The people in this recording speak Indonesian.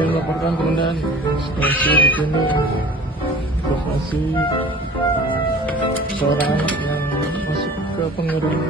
Izin melaporkan komandan situasi di sini evakuasi seorang anak yang masuk ke pengering.